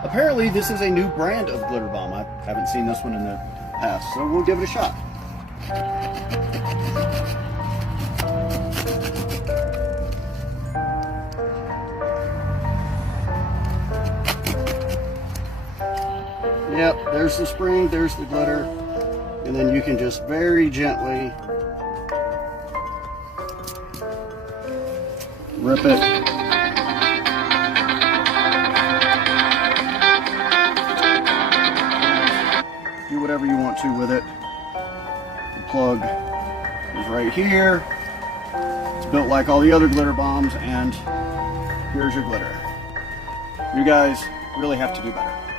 Apparently this is a new brand of glitter bomb. I haven't seen this one in the past, so we'll give it a shot. Yep, there's the spring, there's the glitter, and then you can just very gently rip it. Do whatever you want to with it. The plug is right here. It's built like all the other glitter bombs, and here's your glitter. You guys really have to do better.